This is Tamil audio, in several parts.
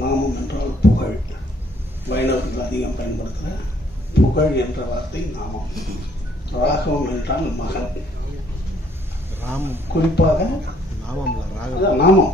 நாமம் என்றால் புகழ். வைணவர்கள் அதிகம் பயன்படுத்துகிற புகழ் என்ற வார்த்தை நாமம். ராகவம் என்றால் மகன். ராமம் குறிப்பாக நாமம் நாமம்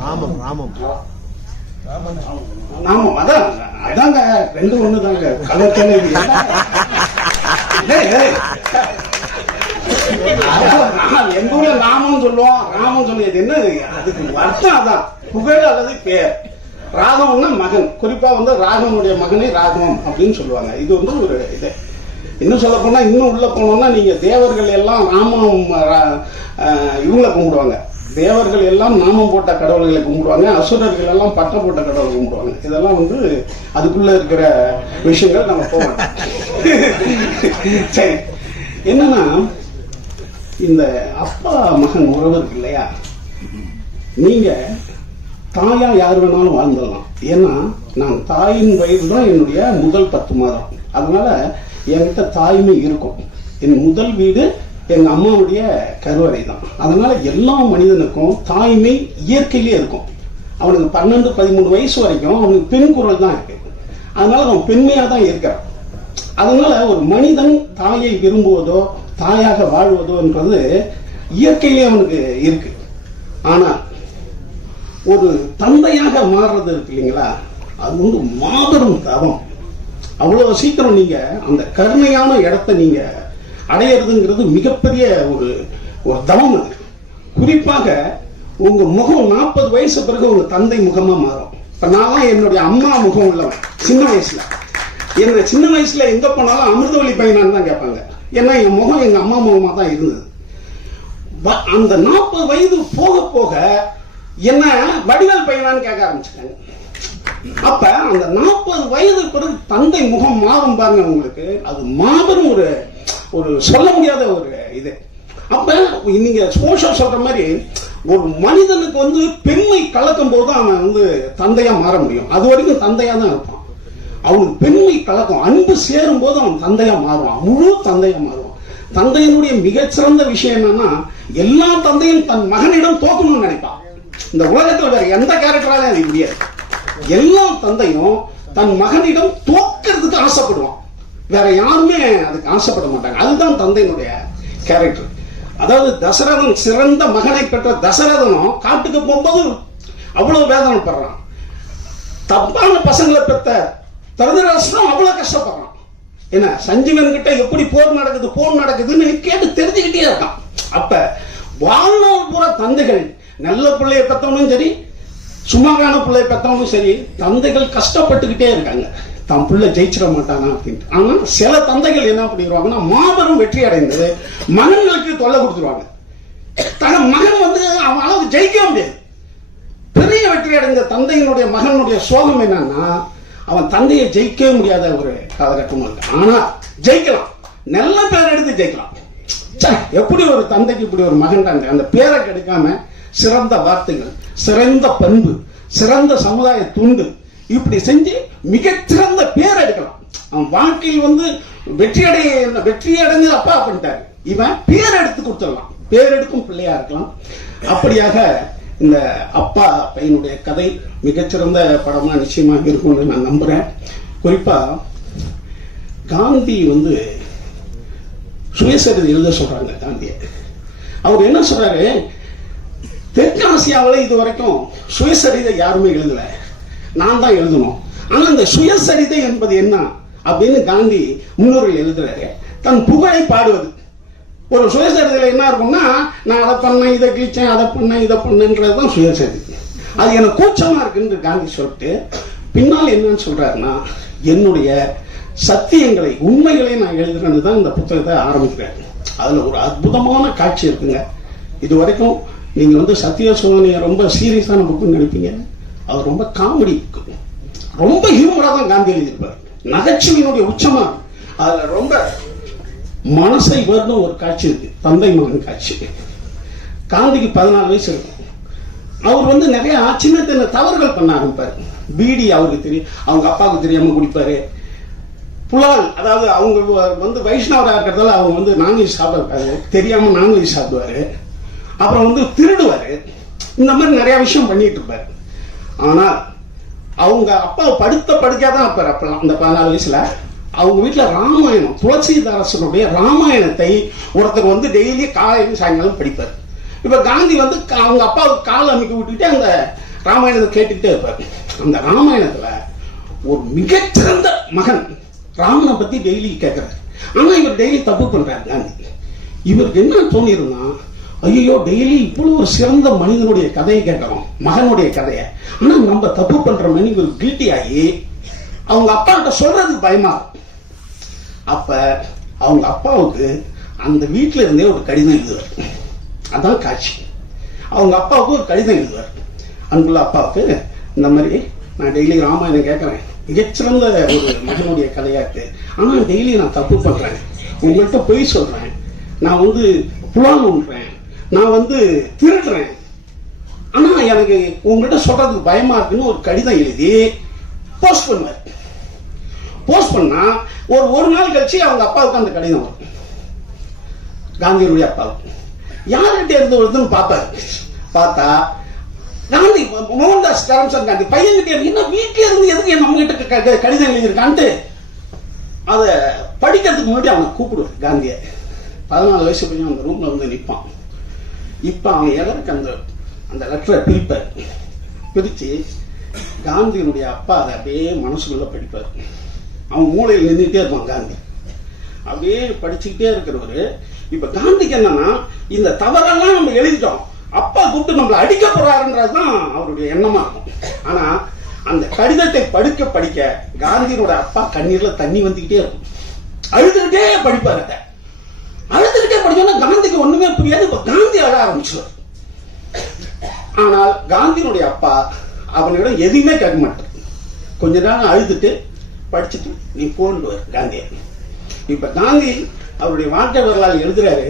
ராமம் ராமம் நாமம் அதாங்க ரெண்டு ஒண்ணு தாங்க. கலக்கலை எங்க ஊர்ல நாமம் சொல்லுவோம், ராமம் சொல்லுவது என்ன, அதுக்கு அர்த்தம் அதான், புகழ் அல்லது பேர். ராகவம்னா மகன். குறிப்பா ராகவனுடைய மகனை ராகவம் அப்படின்னு சொல்லுவாங்க. இது ஒரு இது. இன்னும் சொல்ல போனா, இன்னும் உள்ள போனோம்னா, நீங்க தேவர்கள் எல்லாம் நாமம் இவங்களை கும்பிடுவாங்க. தேவர்கள் எல்லாம் நாமம் போட்ட கடவுள்களை கும்பிடுவாங்க. அசுரர்கள் எல்லாம் பட்டம் போட்ட கடவுளை கும்பிடுவாங்க. இதெல்லாம் அதுக்குள்ள இருக்கிற விஷயங்கள் நம்ம போவோம். சரி, என்னன்னா இந்த அப்பா மகன் உறவு இருக்கு இல்லையா, நீங்க தாயா யார் வேணாலும் வாழ்ந்துடலாம். ஏன்னா நான் தாயின் வயது தான் என்னுடைய முதல் 10 மாதம். அதனால என்கிட்ட தாய்மை இருக்கும். என் முதல் வீடு எங்க அம்மாவுடைய கருவறை தான். அதனால எல்லா மனிதனுக்கும் தாய்மை இயற்கையிலே இருக்கும். அவனுக்கு 12-13 வயசு வரைக்கும் அவனுக்கு பெண் குரல் தான் இருக்கு. அதனால அவன் பெண்மையா தான் இருக்கிறான். அதனால ஒரு மனிதன் தாயை விரும்புவதோ தாயாக வாழ்வதோ என்றது இயற்கையிலே அவனுக்கு இருக்கு. ஆனா ஒரு தந்தையாக மாறுறது இருக்கு இல்லைங்களா, அது மாபெரும் தவம். அவ்வளவு சீக்கிரம் நீங்க அந்த கருணையான இடத்தை நீங்க அடையிறதுங்கிறது மிகப்பெரிய ஒரு தவம். அது குறிப்பாக உங்க முகம் 40 வயசு பிறகு உங்க தந்தை முகமா மாறும். இப்ப நான் என்னுடைய அம்மா முகம் உள்ளவன். சின்ன வயசுல என்னுடைய சின்ன வயசுல எங்க போனாலும் அமிர்தவள்ளி பையனான்னு தான் கேட்பாங்க. ஏன்னா என் முகம் எங்க அம்மா முகமா தான் இருந்தது. அந்த 40 வயது போக போக என்ன வடிவேல் பையனான்னு கேட்க ஆரம்பிச்சிட்டாங்க. அப்ப அந்த 40 வயது பிறகு தந்தை முகம் மாறும் பாருங்க உங்களுக்கு. அது மாபெரும் ஒரு சொல்ல முடியாத ஒரு இது. அப்ப நீங்க சோஷியல் சொல்ற மாதிரி ஒரு மனிதனுக்கு பெண்மை கலக்கும் போது அவன் தந்தையா மாற முடியும். அது வரைக்கும் தந்தையா தான் இருப்பான். அவனுக்கு பெண்மை கலக்கம், அன்பு சேரும் போது அவன் தந்தையா மாறுவான், முழு தந்தையா மாறுவான். தந்தையினுடைய மிகச்சிறந்த விஷயம் என்னன்னா, எல்லா தந்தையும் தன் மகனிடம் தோக்கணும்னு நினைப்பான். இந்த உலகத்தில் வேற எந்த கேரக்டராலும் அது முடியாது. எல்லா தந்தையும் தன் மகனிடம் தோக்கிறதுக்கு ஆசைப்படுவான். வேற யாருமே அதுக்கு ஆசைப்பட மாட்டாங்க. அதுதான் தந்தையினுடைய கேரக்டர். அதாவது தசரதன் சிறந்த மகனை பெற்ற தசரதனும் காட்டுக்கு போகும்போது அவ்வளவு வேதனைப்படுறான். தப்பான பசங்களை பெற்ற தருதராசனும் அவ்வளவு கஷ்டப்படுறான். என்ன, சஞ்சீவன் கிட்ட எப்படி போர் நடக்குதுன்னு கேட்டு தெரிஞ்சுக்கிட்டே இருக்கான். அப்ப வாழ்நாள் பூரா தந்தைகள், நல்ல பிள்ளையை பெற்றவனும் சரி, சுமாரான பிள்ளையை பெற்றவனும் சரி, தந்தைகள் கஷ்டப்பட்டுக்கிட்டே இருக்காங்க, தன் பிள்ளை ஜெயிச்சிட மாட்டானா அப்படின்ட்டு. ஆனா சில தந்தைகள் என்ன பண்ணிடுவாங்கன்னா, மாபெரும் வெற்றி அடைந்து மகன்களுக்கு தொல்லை கொடுத்துருவாங்க. தன் மகன் அவன் அளவுக்கு ஜெயிக்க முடியாது. பெரிய வெற்றி அடைந்த தந்தையினுடைய மகனுடைய சோகம் என்னன்னா, அவன் தந்தையை ஜெயிக்கவே முடியாத ஒரு காலகட்டமும் இருக்கு. ஆனா ஜெயிக்கலாம், நல்ல பேர் எடுத்து ஜெயிக்கலாம். எப்படி ஒரு தந்தைக்கு இப்படி ஒரு மகன் அந்த பேரை கெடுக்காம சிறந்த வார்த்தைகள், சிறந்த பண்பு, சிறந்த சமுதாய துண்டு இப்படி செஞ்சு மிகச்சிறந்த பேர் எடுக்கலாம். அவன் வாழ்க்கையில் வெற்றி அடைஞ்சது அப்பா பண்ணிட்டாரு. இவன் பேர் எடுத்து கொடுத்துடலாம், பேர் எடுக்கும் பிள்ளையா இருக்கலாம். அப்படியாக இந்த அப்பா பையனுடைய கதை மிகச்சிறந்த படமா நிச்சயமாக இருக்கும்னு நான் நம்புறேன். குறிப்பா காந்தி சுயசரிதை எழுத சொல்றாங்க. காந்திய அவர் என்ன சொல்றாரு, தெற்காசியாவில் இது வரைக்கும் சுயசரிதை யாருமே எழுதல, நான் தான் எழுதணும். ஆனா இந்த சுயசரிதை என்பது என்ன அப்படின்னு காந்தி முன்னோர்கள் எழுதுறாரு. தன் புகழை பாடுவது. ஒரு சுயசரிதையில என்ன இருக்கும்னா, நான் அதை பண்ணேன், இதை கிழிச்சேன், அதை பண்ணேன், இதை பண்ணேன்றதுதான் சுயசரிதை. அது எனக்கு கூச்சமா இருக்குன்னு காந்தி சொல்லிட்டு பின்னால் என்னன்னு சொல்றாருன்னா, என்னுடைய சத்தியங்களை, உண்மைகளை நான் எழுதுறேன்னு தான் இந்த புத்தகத்தை ஆரம்பிக்கிறேன். அதுல ஒரு அற்புதமான காட்சி இருக்குங்க. இது வரைக்கும் நீங்க சத்திய சோதனையை ரொம்ப சீரியஸான புக்குன்னு நினைப்பீங்க. அது ரொம்ப காமெடி புக்கு, ரொம்ப ஹியூமரா தான் காந்தி எழுதியிருப்பார். நகைச்சுவையினுடைய உச்சமா அதுல ரொம்ப மனசை வருடும் ஒரு காட்சி இருக்கு, தந்தை மகன் காட்சி. காந்திக்கு 14 வயசு இருக்கும். அவர் நிறைய சின்ன சின்ன தவறுகள் பண்ண ஆரம்பிப்பாரு. பீடி அவருக்கு தெரியும், அவங்க அப்பாவுக்கு தெரியாம குடிப்பாரு. புலால், அதாவது அவங்க வைஷ்ணவராக இருக்கிறதால அவங்க நான்வெஜ் சாப்பிடாரு, தெரியாம நான்வெஜ் சாப்பிடுவாரு. அப்புறம் திருடுவாரு. இந்த மாதிரி நிறைய விஷயம் பண்ணிட்டு இருப்பாரு. ஆனால் அவங்க அப்பா படுத்த படுக்கையாதான் இருப்பார் அப்பெல்லாம் அந்த 14 வயசுல. அவங்க வீட்டுல ராமாயணம், துளசிதாசனுடைய ராமாயணத்தை ஒருத்தர் வந்து டெய்லி காலையிலும் சாயங்காலம் படிப்பார். இப்ப காந்தி வந்து அவங்க அப்பாவுக்கு கால் அமைக்க விட்டுக்கிட்டே அந்த ராமாயணத்தை கேட்டுக்கிட்டே இருப்பார். அந்த ராமாயணத்துல ஒரு மிகச்சிறந்த மகன் ராமனை பத்தி டெய்லி கேட்கிறார். ஆனா இவர் டெய்லி தப்பு பண்றாரு காந்தி. இவருக்கு என்ன தோணிருந்தா, ஐயோ டெய்லி இவ்வளவு ஒரு சிறந்த மனிதனுடைய கதையை கேட்கிறோம், மகனுடைய கதையை, ஆனா நம்ம தப்பு பண்றோம்னு இவர் கில்ட்டி ஆகி அவங்க அப்பா கிட்ட சொல்றதுக்கு பயமா. அப்ப அவங்க அப்பாவுக்கு அந்த வீட்டுல இருந்தே ஒரு கடிதம் எழுதுவார். அதான் காட்சி. அவங்க அப்பாவுக்கு ஒரு கடிதம் எழுதுவார். அன்புள்ள அப்பாவுக்கு இந்த மாதிரி நான் டெய்லி ராமாயணம் கேட்கறேன், மிகச்சிறந்த ஒரு மகனுடைய கதையா இருக்கு, ஆனா டெய்லி நான் தப்பு பண்றேன், உங்கள்கிட்ட பொய் சொல்றேன், நான் வந்து புலான் பண்றேன், நான் வந்து திருடுறேன், ஆனா எனக்கு உங்கள்கிட்ட சொல்றதுக்கு பயமா இருக்குன்னு ஒரு கடிதம் எழுதி போஸ்ட் பண்ணுவார். போஸ்ட் பண்ணா ஒரு நாள் கழிச்சு அவங்க அப்பாவுக்கு அந்த கடிதம் வரும். காந்தியுடைய அப்பாவுக்கு யார்கிட்ட இருந்து வருதுன்னு பார்ப்பாரு. பார்த்தா காந்தி, மோகன்தாஸ் கரம்சந்த் காந்தி பையன்கிட்ட என்ன வீட்டுல இருந்து எதுக்கு நம்ம கிட்ட கடிதம் எழுதியிருக்கான்ட்டு அதை படிக்கிறதுக்கு முன்னாடி அவனை கூப்பிடுவார் காந்திய. 14 வயசு பையன் அந்த ரூம்ல வந்து நிற்பான். இப்ப அவன் எதற்கு அந்த லெட்டரை பிரிப்பார். பிரிச்சு காந்தியினுடைய அப்பா அதை அப்படியே மனசுக்குள்ள படிப்பார். அவன் மூளையில் நின்றுட்டே இருப்பான் காந்தி. அப்படியே படிச்சுக்கிட்டே இருக்கிறவரு இப்ப காந்திக்கு என்னன்னா, இந்த தவறெல்லாம் நம்ம எழுதிட்டோம், அப்பா கூப்பிட்டு நம்மளை அடிக்க போறாருன்றதுதான் அவருடைய எண்ணமா இருக்கும். ஆனா அந்த கடிதத்தை படிக்க படிக்க காந்தியோட அப்பா கண்ணீர்ல தண்ணி வந்துகிட்டே இருக்கும். அழுதுகிட்டே படிப்பாரு. அதை அழுதுகிட்டே படிச்சோன்னா காந்திக்கு ஒண்ணுமே புரியாது. இப்ப காந்தி அழ ஆரம்பிச்சுவார். ஆனால் காந்தியினுடைய அப்பா அவனிடம் எதுவுமே கேட்க மாட்டார். கொஞ்ச நேரம் அழுதுட்டு படிச்சுட்டு நீ போன்டுவார் காந்தியை. இப்ப காந்தி அவருடைய வாழ்க்கை வரலாறு எழுதுறாரு,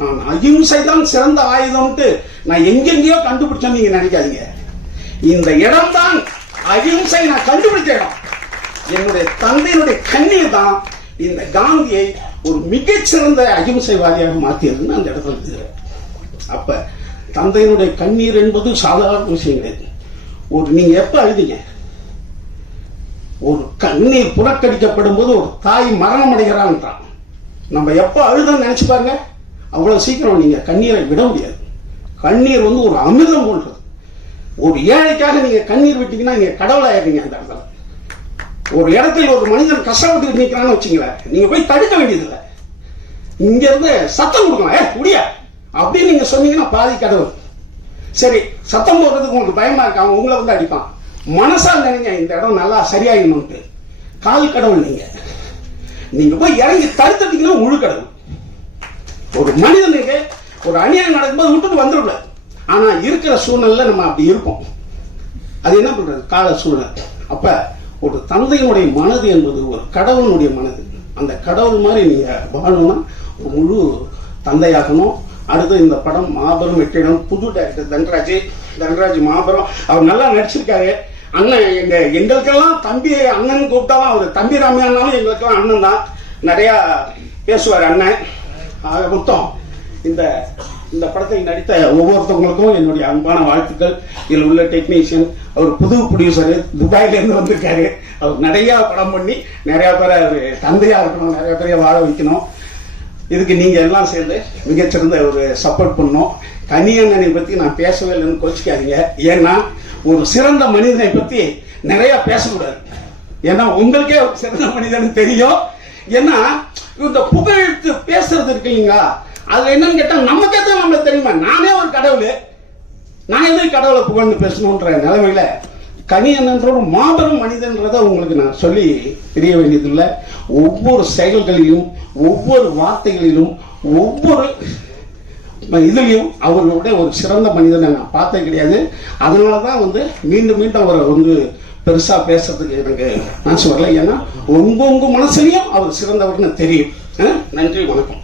நான் அகிம்சை தான் சிறந்த ஆயுதம்ட்டு நான் எங்கெங்கயோ கண்டுபிடிச்சேன்னு நீங்க நினைக்காதீங்க. இந்த இடம் தான் அகிம்சை நான் கண்டுபிடிச்ச இடம். என்னுடைய தந்தையினுடைய கண்ணீர் தான் இந்த காந்தியை ஒரு மிகச்சிறந்த அகிம்சைவாதியாக மாற்றியதுன்னு அந்த இடத்துல எழுதுறாரு. அப்ப தந்தையினுடைய கண்ணீர் என்பது சாதாரண விஷயம் கிடையாது. நீங்க எப்ப அழுதிங்க? ஒரு கண்ணீர் புறக்கணிக்கப்படும் போது ஒரு தாய் மரணம் அடைகிறான்றான். நம்ம எப்ப அழுதன்னு நினைச்சு பாருங்க, அவ்வளவு சீக்கிரம் நீங்க கண்ணீரை விட முடியாது. கண்ணீர் வந்து ஒரு அமிர்தம் போன்றது. ஒரு ஏழைக்காக நீங்க கண்ணீர் விட்டீங்கன்னா நீங்க கடவுளாயிருங்க. அந்த இடத்துல ஒரு இடத்துல ஒரு மனிதன் கஷ்டப்பட்டு நிற்கிறான்னு வச்சுங்களேன், நீங்க போய் தடுக்க வேண்டியதில்லை. இங்க இருந்து சத்தம் கொடுக்கலாம், முடியா அப்படின்னு நீங்க சொன்னீங்கன்னா பாதி கடவுள். சரி, சத்தம் போடுறதுக்கு உங்களுக்கு பயமா இருக்கு, அவன் உங்களை வந்து அடிப்பான். மனசால் நினைங்க இந்த இடம் நல்லா சரியாகணும்ட்டு. கால் கடவுள் நீங்க போய் இறங்கி தடுத்துட்டீங்கன்னா முழு கடவுள். ஒரு மனிதனுக்கு ஒரு அநியாயம் நடக்கும்போது விட்டுட்டு வந்துடக்கூடாது. ஆனா இருக்கிற சூழ்நிலை நம்ம அப்படி இருப்போம். அது என்ன பண்றது? கால சூழ்நிலை. அப்ப ஒரு தந்தையினுடைய மனது என்பது ஒரு கடவுளுடைய மனது. அந்த கடவுள் மாதிரி நீங்க வாழணும்னா ஒரு முழு தந்தையாகணும். அடுத்து இந்த படம் மாபெரும் வெற்றிடம். புது டைரக்டர் தன்ராஜ் மாபெரும். அவர் நல்லா நடிச்சிருக்காரு. அண்ணன் எங்களுக்கெல்லாம் தம்பி அண்ணன் கூப்பிட்டாலும் அவர் தம்பி ராமையானாலும் எங்களுக்கெல்லாம் அண்ணன் தான். நிறைய பேசுவார் அண்ணன். ஆக மொத்தம் இந்த படத்தில் நடித்த ஒவ்வொருத்தவங்களுக்கும் என்னுடைய அன்பான வாழ்த்துக்கள். இதில் உள்ள டெக்னீஷியன், அவர் புது ப்ரொடியூசரு, துபாயில இருந்து வந்திருக்காரு. அவர் நிறைய படம் பண்ணி நிறைய பேரை அவர் தந்தையா இருக்கணும், நிறைய பேரைய வாழ வைக்கணும். இதுக்கு நீங்க எல்லாம் சேர்ந்து மிகச்சிறந்த ஒரு சப்போர்ட் பண்ணணும். கனியண்ணனை பத்தி நான் பேசவே இல்லைன்னு கோச்சிக்காதீங்க. ஏன்னா ஒரு சிறந்த மனிதனை பத்தி நிறைய பேசக்கூடாது. ஏன்னா உங்களுக்கே ஒரு சிறந்த மனிதன் தெரியும். ஏன்னா இந்த புகழ்த்து பேசுறது இருக்கு இல்லைங்களா, அதுல என்னன்னு கேட்டா நமக்கே தான் நம்மளுக்கு தெரியுமா, நானே ஒரு கடவுள், நான் எதுவும் கடவுளை புகழ்ந்து பேசணுன்ற நிலைமையில கனியன்ற ஒரு மாபெரும் மனிதன்றதை உங்களுக்கு நான் சொல்லி தெரிய வேண்டியதில்லை. ஒவ்வொரு செயல்களிலும், ஒவ்வொரு வார்த்தைகளிலும், ஒவ்வொரு இதுலையும் அவர்களுடைய ஒரு சிறந்த மனிதனை நான் பார்த்தே கிடையாது. அதனாலதான் மீண்டும் மீண்டும் அவரை பெருசா பேசுறதுக்கு எனக்கு மனசு வரல. ஏன்னா உங்க மனசுலயும் அவர் சிறந்தவர்னு தெரியும். நன்றி, வணக்கம்.